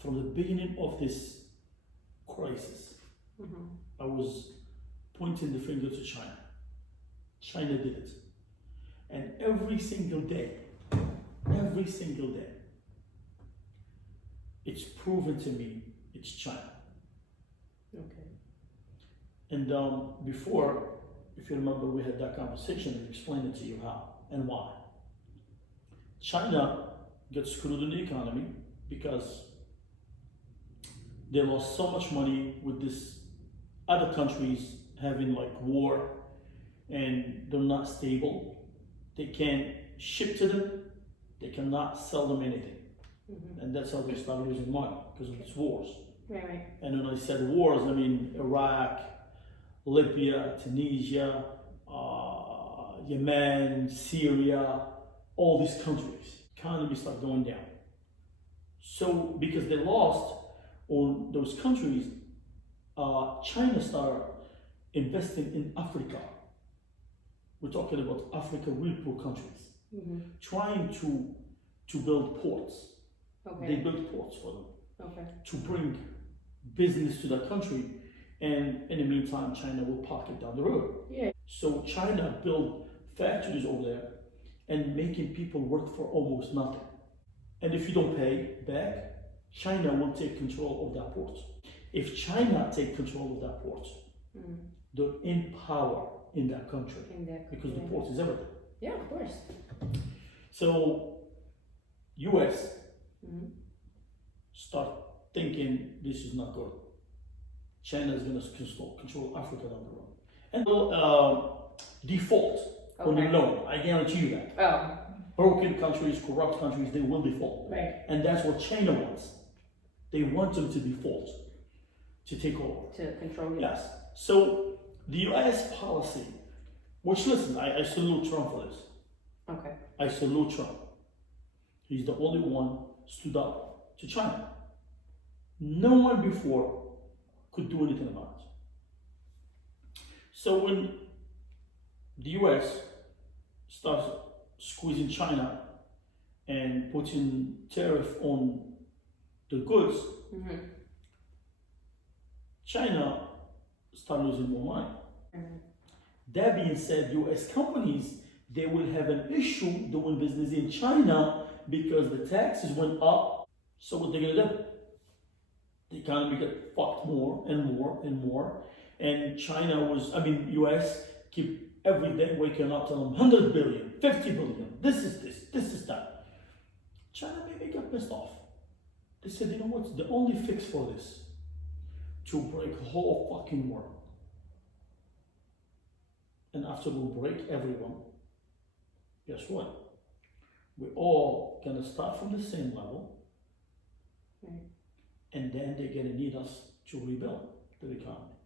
from the beginning of this crisis, I was pointing the finger to China. China did it. And every single day, it's proven to me it's China. Okay. And before, if you remember, we had that conversation and explained it to you how and why. China got screwed in the economy because they lost so much money with this other countries having like war, and they're not stable. They can't ship to them. They cannot sell them anything. And that's how they started losing money, because of these wars. Right. And when I said wars, I mean Iraq, Libya, Tunisia, Yemen, Syria, all these countries. Economy started going down. So because they lost on those countries, China started investing in Africa. We're talking about Africa, real poor countries, trying to build ports. Okay. They built ports for them Okay. to bring business to that country, and in the meantime, China will pocket down the road. Yeah. So China built factories over there and making people work for almost nothing. And if you don't pay back, China will take control of that port. If China take control of that port, they're in power in that country, because the port is everything. Yeah, of course. So US start thinking this is not good. China is going to control Africa down the road, and they'll default on the loan. I guarantee you that. Oh. Broken countries, corrupt countries, they will default. Right. And that's what China wants. They want them to default, to take over. To control you. Yes. So the US policy, which listen, I salute Trump for this. Okay. I salute Trump. He's the only one stood up to China. No one before could do anything about it. So when the US starts squeezing China and putting tariff on the goods, China started losing more money. That being said, US companies, they will have an issue doing business in China because the taxes went up. So what they're gonna do? The economy got fucked more and more and more. And China US keep every day waking up telling them 100 billion, 50 billion, this is that. China maybe got pissed off. They said, you know what, the only fix for this, to break the whole fucking world. And after we break everyone, guess what? We're all gonna start from the same level, and then they're gonna need us to rebuild the economy.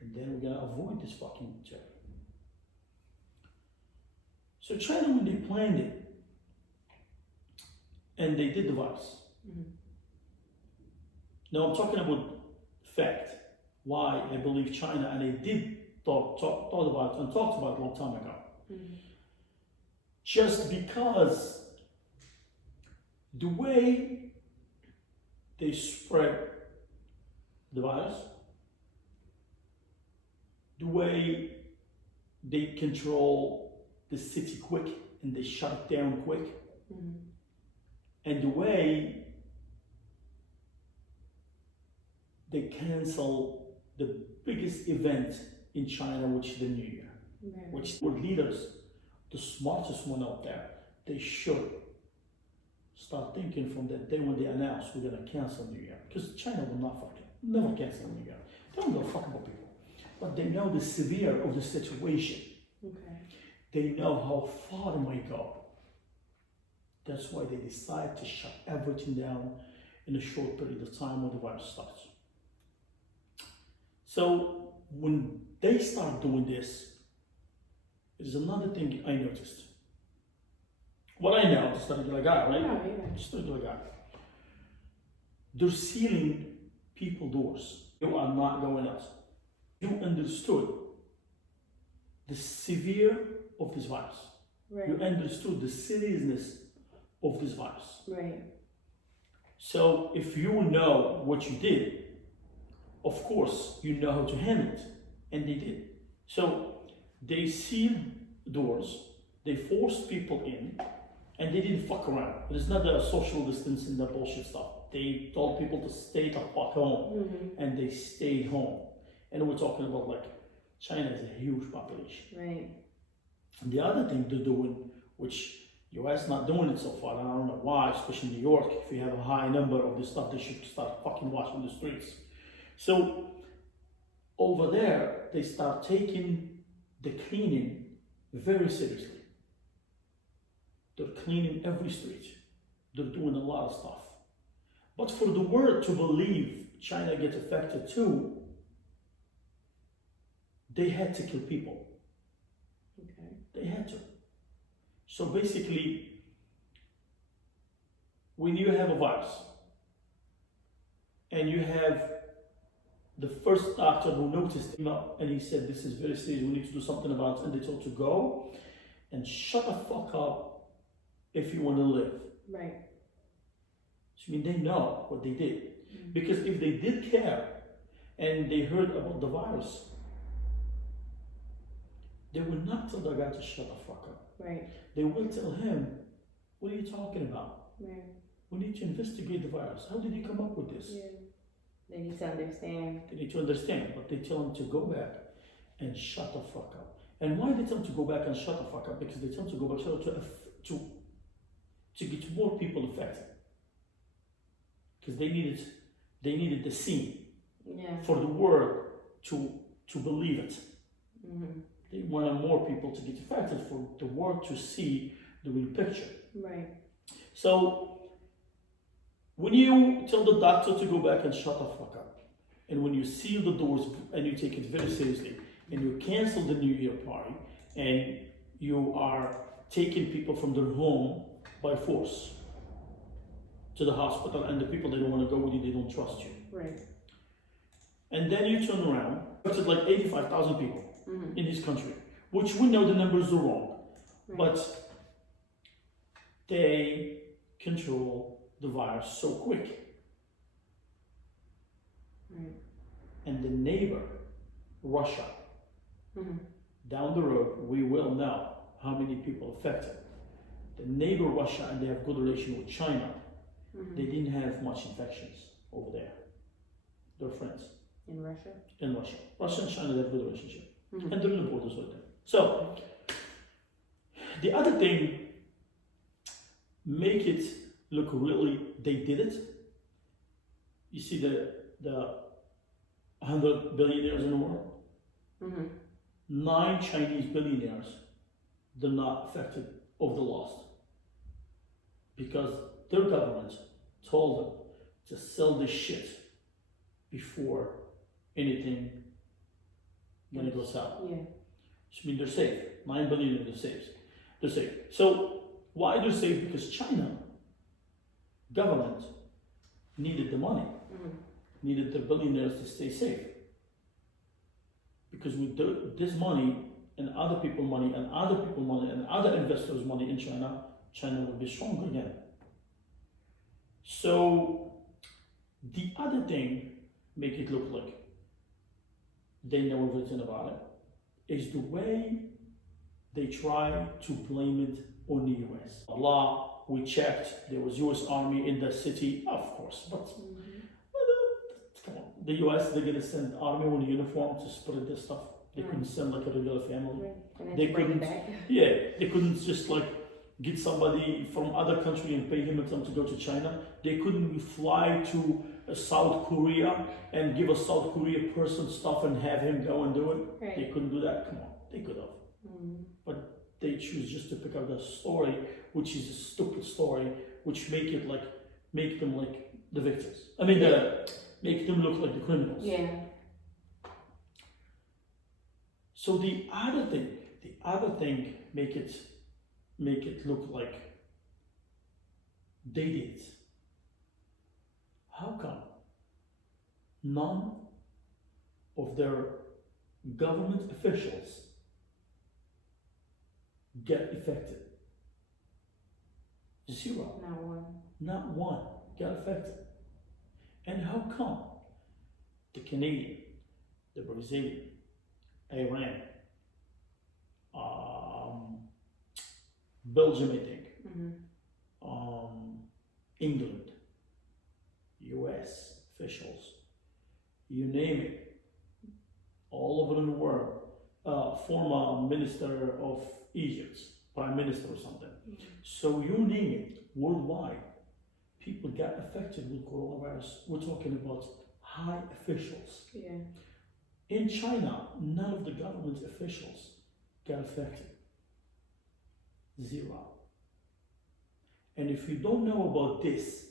And then we're gonna avoid this fucking tariff. So China, when they planned it, and they did the virus. Now I'm talking about fact, why I believe China, and they did talked about it and talked about it a long time ago. Just because the way they spread the virus, the way they control the city quick and they shut it down quick, and the way they cancel the biggest event in China, which is the New Year, which were leaders, the smartest one out there, they should start thinking from that day when they announce we're gonna cancel New Year, because China will never cancel New Year. They don't give a fuck about people, but they know the severe of the situation. They know how far it might go. That's why they decide to shut everything down in a short period of time when the virus starts. So when they start doing this, there's another thing I noticed. What I know, just a regular guy, right? Just a regular guy. They're sealing people doors. You are not going out. You understood the severe of this virus. You understood the seriousness of this virus. So if you know what you did, of course you know how to handle it, and they did. So they sealed doors, they forced people in, and they didn't fuck around. It's not the social distancing, the bullshit stuff. They told people to stay the fuck home, and they stayed home. And we're talking about like China is a huge population. Right. And the other thing they're doing, which US not doing it so far, and I don't know why, especially in New York, if you have a high number of this stuff, they should start fucking washing the streets. So over there, they start taking the cleaning very seriously. They're cleaning every street. They're doing a lot of stuff. But for the world to believe China gets affected too, they had to kill people. Okay. They had to. So basically, when you have a virus and you have the first doctor who noticed him up and he said, this is very serious, we need to do something about it, and they told to go and shut the fuck up if you want to live. Right. So, I mean, they know what they did. Mm-hmm. Because if they did care and they heard about the virus, they would not tell the guy to shut the fuck up. Right. They will tell him, what are you talking about? Right. We need to investigate the virus. How did you come up with this? Yeah. They need to understand. They need to understand, but they tell him to go back and shut the fuck up. And why they tell him to go back and shut the fuck up? Because they tell him to go back to get more people affected. Because they needed the scene Yeah. for the world to believe it. Mm-hmm. They wanted more people to get affected for the world to see the real picture. Right. So when you tell the doctor to go back and shut the fuck up, and when you seal the doors and you take it very seriously, and you cancel the New Year party, and you are taking people from their home by force to the hospital, and the people they don't want to go with you, they don't trust you. Right. And then you turn around, it's like 85,000 people Mm-hmm. in this country, which we know the numbers are wrong, Right. but they control the virus so quick. Right. And the neighbor, Russia, Mm-hmm. down the road, we will know how many people affected. The neighbor, Russia, and they have good relation with China. Mm-hmm. They didn't have much infections over there. They're friends In Russia. in Russia. Russia and China, they have good relationship. Mm-hmm. And they're in the borders with them. So, the other thing, make it look really, they did it. You see the 100 billionaires in the world? Mm-hmm. 9 Chinese billionaires, they're not affected of the loss. Because their government told them to sell this shit before anything gonna go south. Yeah. So, I mean, they're safe. 9 billion, they're safe. They're safe. So why they're safe? Because China government needed the money, Mm-hmm. needed the billionaires to stay safe. Because with this money and other people's money and other people's money and other investors' money in China, China will be strong again. So the other thing, make it look like they know everything about it, is the way they try to blame it on the US. Allah, we checked, there was US Army in the city, of course, but come on, the US, they're gonna send army with a uniform to spread this stuff. They couldn't send like a regular family. Right. And then They to bring it couldn't- back. Yeah, they couldn't just like get somebody from other country and pay him and tell him to go to China. They couldn't fly to South Korea and give a South Korea person stuff and have him go and do it. Right. They couldn't do that. Come on, they could have. Mm-hmm. They choose just to pick up the story, which is a stupid story, which make them like the victims. I mean, make them look like the criminals. Yeah. So the other thing, make it look like they did. How come none of their government officials get affected? Zero. Not one. Not one got affected. And how come the Canadian, the Brazilian, Iran, Belgium, I think, England, US officials, you name it, all over in the world, former minister of Egypt, prime minister or something. So you name it, worldwide, people got affected with coronavirus. We're talking about high officials. Yeah. In China, none of the government officials got affected. Zero. And if you don't know about this,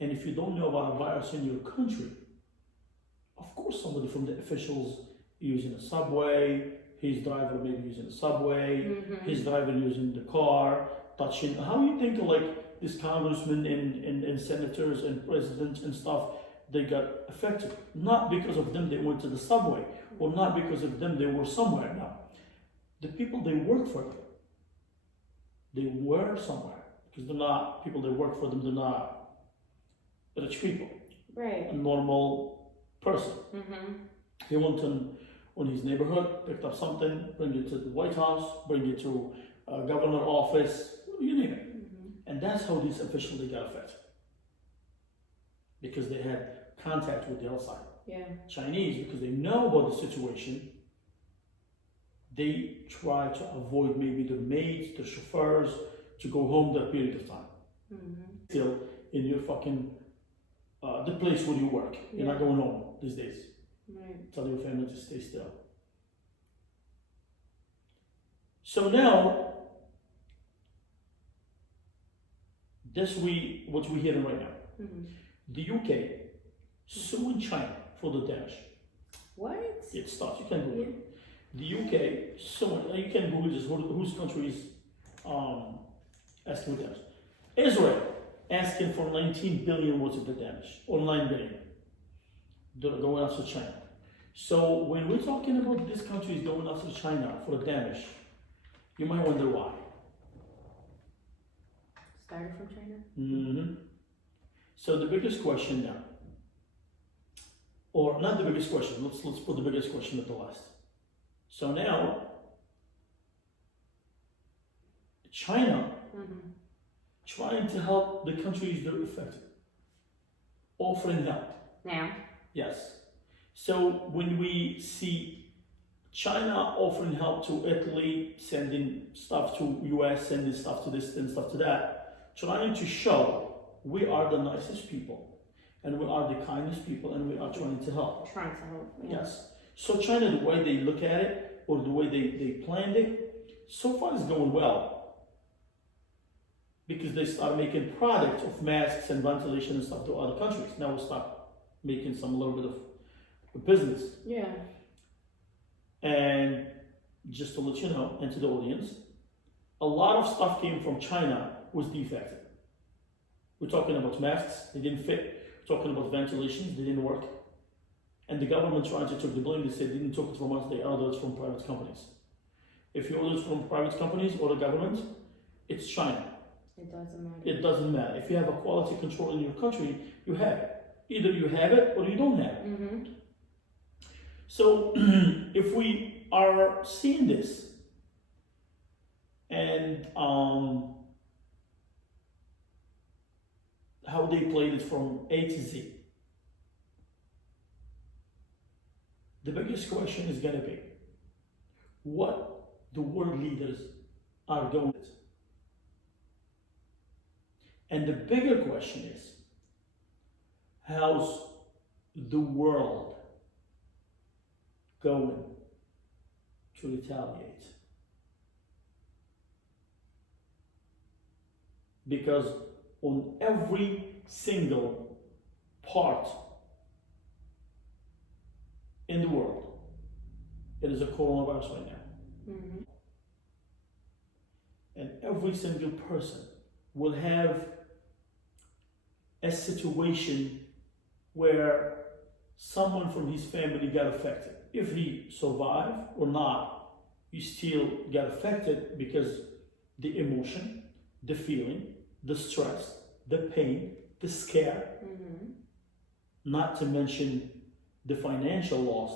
and if you don't know about a virus in your country, of course somebody from the officials using a subway, his driver maybe using a subway, his driver using the car, touching. How you think like these congressmen and senators and presidents and stuff, they got affected? Not because of them they went to the subway, or not because of them they were somewhere. No. The people they work for them, they were somewhere, because they're not people that work for them, they're not rich people. Right. A normal person. He went on his neighborhood, picked up something, bring it to the White House, bring it to a governor office, you name it. And that's how these officials they got affected. Because they had contact with the outside. Yeah. Chinese, because they know about the situation, they try to avoid maybe their maids, their chauffeurs, to go home that period of time. Still in your fucking, the place where you work. You're not going home these days. Right. Tell your family to stay still. So now, what we're hearing right now. The UK suing China for the damage. What? It starts, you can Google it. The UK suing, you can Google this, whose country is asking for damage. Israel asking for 19 billion worth of the damage, or 9 billion. They're going after China. So when we're talking about this country is going after China for the damage, you might wonder why. Started from China? So the biggest question now, or not the biggest question, let's put the biggest question at the last. So now, China trying to help the countries that are affected, offering help. Now? Yes. So when we see China offering help to Italy, sending stuff to US, sending stuff to this and stuff to that, trying to show we are the nicest people, and we are the kindest people, and we are trying to help. Trying to help. Yeah. Yes. So China, the way they look at it, or the way they planned it, so far is going well. Because they start making products of masks and ventilation and stuff to other countries. Now we start making some little bit of business. Yeah. And just to let you know, and to the audience, a lot of stuff came from China was defective. We're talking about masks, they didn't fit. We're talking about ventilations, they didn't work. And the government tried to take the blame. They said they didn't take it from us, they ordered it from private companies. If you order it from private companies or the government, it's China. It doesn't matter. It doesn't matter. If you have a quality control in your country, you have it. Either you have it or you don't have it. So if we are seeing this and how they played it from A to Z, the biggest question is going to be what the world leaders are going to do. And the bigger question is, how's the world going to retaliate? Because on every single part in the world, it is a coronavirus right now. And every single person will have a situation where someone from his family got affected. If he survived or not, he still got affected because the emotion, the feeling, the stress, the pain, the scare, Mm-hmm. not to mention the financial loss.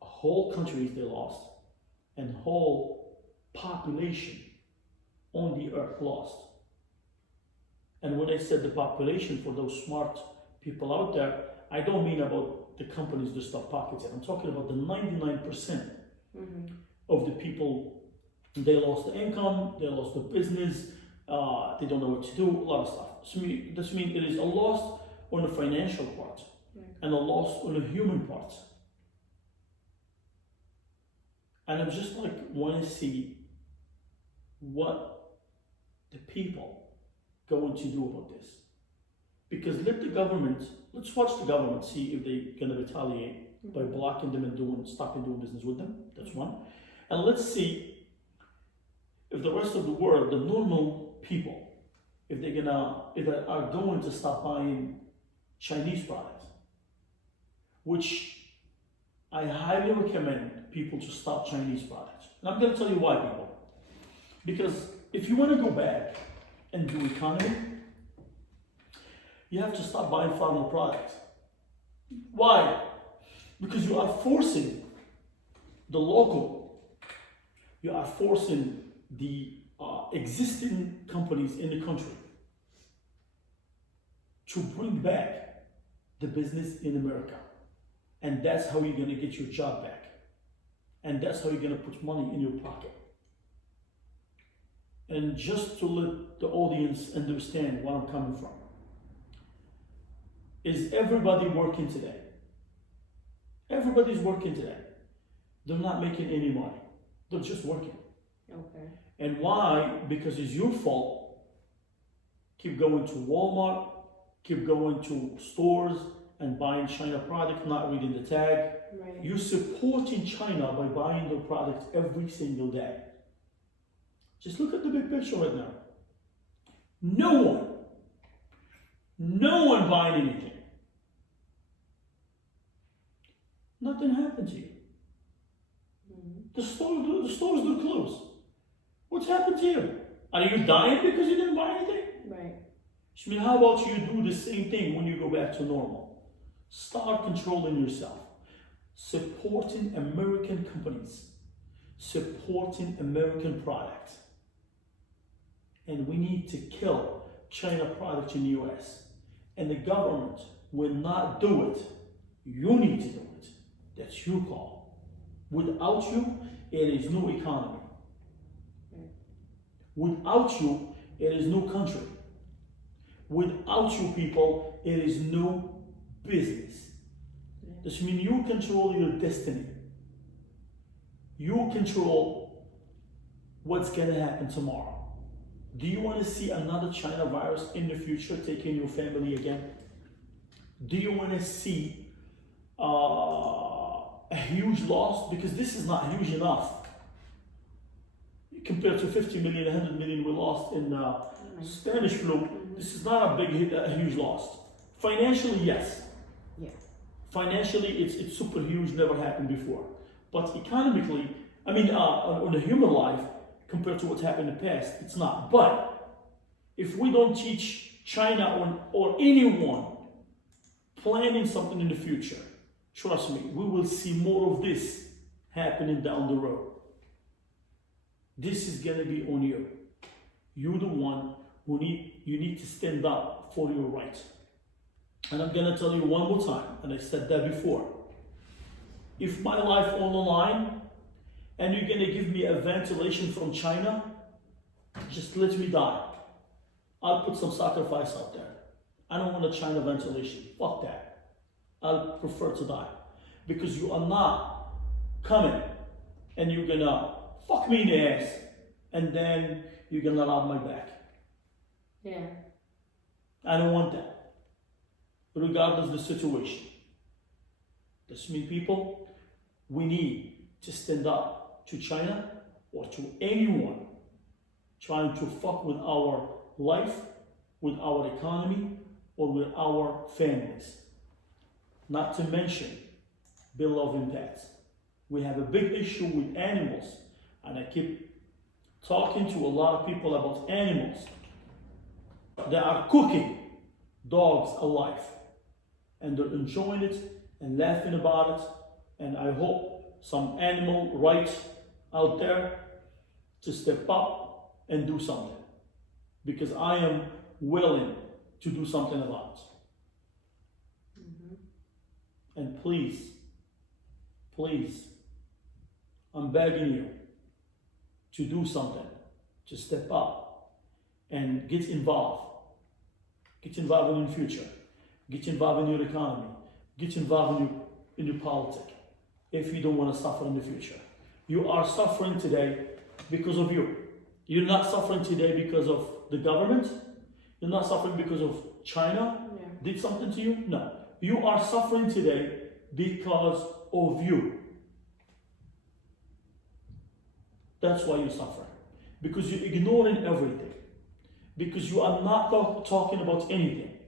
Whole countries they lost, and whole population on the earth lost. And when I said the population, for those smart people out there, I don't mean about the companies that stop pocketing. I'm talking about the 99% Mm-hmm. of the people. They lost the income, they lost the business, they don't know what to do, a lot of stuff. So this means it is a loss on the financial part Right. and a loss on the human part. And I'm just like want to see what the people going to do about this. Because let's watch the government, see if they're going to retaliate by blocking them and stopping doing business with them. That's one. And let's see if the rest of the world, the normal people, if they are going to stop buying Chinese products, which I highly recommend people to stop Chinese products. And I'm going to tell you why, people. Because if you want to go back and do economy, you have to stop buying foreign products. Why? Because you are forcing the local, you are forcing the existing companies in the country to bring back the business in America. And that's how you're going to get your job back. And that's how you're going to put money in your pocket. And just to let the audience understand where I'm coming from, is everybody working today? Everybody's working today. They're not making any money. They're just working. Okay. And why? Because it's your fault. Keep going to Walmart, keep going to stores and buying China product, not reading the tag. Right. You're supporting China by buying their products every single day. Just look at the big picture right now. No one buying anything. Nothing happened to you. Mm-hmm. The stores are closed. What's happened to you? Are you dying because you didn't buy anything? Right. I mean, how about you do the same thing when you go back to normal? Start controlling yourself. Supporting American companies. Supporting American products. And we need to kill China products in the US. And the government will not do it. You need to do it. That's your call. Without you, it is no economy. Without you, it is no country. Without you people, it is no business. This means you control your destiny. You control what's going to happen tomorrow. Do you want to see another China virus in the future taking your family again? Do you want to see a huge loss? Because this is not huge enough. Compared to 50 million, 100 million we lost in Spanish flu, this is not a huge loss. Financially, yes. Yeah. Financially, it's super huge, never happened before. But economically, I mean, on the human life, compared to what's happened in the past, it's not. But if we don't teach China or anyone planning something in the future, trust me, we will see more of this happening down the road. This is gonna be on you. You're the one who you need to stand up for your rights. And I'm gonna tell you one more time, and I said that before. If my life on the line, and you're gonna give me a ventilation from China, just let me die. I'll put some sacrifice out there. I don't want a China ventilation. Fuck that. I'll prefer to die. Because you are not coming and you're gonna fuck me in the ass and then you're gonna rob my back. Yeah. I don't want that. Regardless of the situation. This means people, we need to stand up to China or to anyone trying to fuck with our life, with our economy, or with our families. Not to mention beloved pets. We have a big issue with animals, and I keep talking to a lot of people about animals that are cooking dogs alive, and they're enjoying it and laughing about it. And I hope some animal rights out there to step up and do something, because I am willing to do something about it. And please, I'm begging you to do something, to step up and get involved. Get involved in your future. Get involved in your economy. Get involved in your politics. If you don't want to suffer in the future. You are suffering today because of you. You're not suffering today because of the government. You're not suffering because of China did something to you. No. You are suffering today because of you. That's why you're suffering. Because you're ignoring everything. Because you are not talking about anything.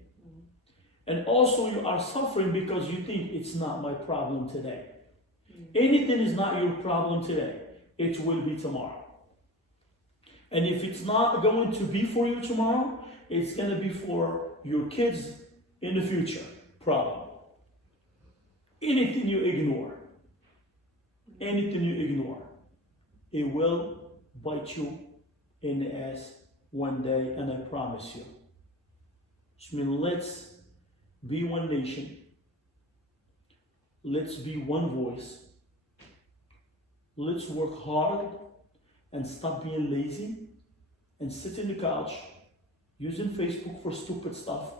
And also you are suffering because you think it's not my problem today. Anything is not your problem today. It will be tomorrow. And if it's not going to be for you tomorrow, it's going to be for your kids in the future problem. Anything you ignore, it will bite you in the ass one day, and I promise you. So, let's be one nation. Let's be one voice. Let's work hard and stop being lazy and sit in the couch using Facebook for stupid stuff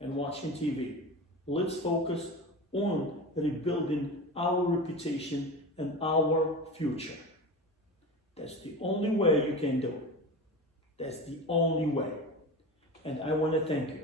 and watching TV. Let's focus on rebuilding our reputation and our future. That's the only way you can do it. That's the only way. And I want to thank you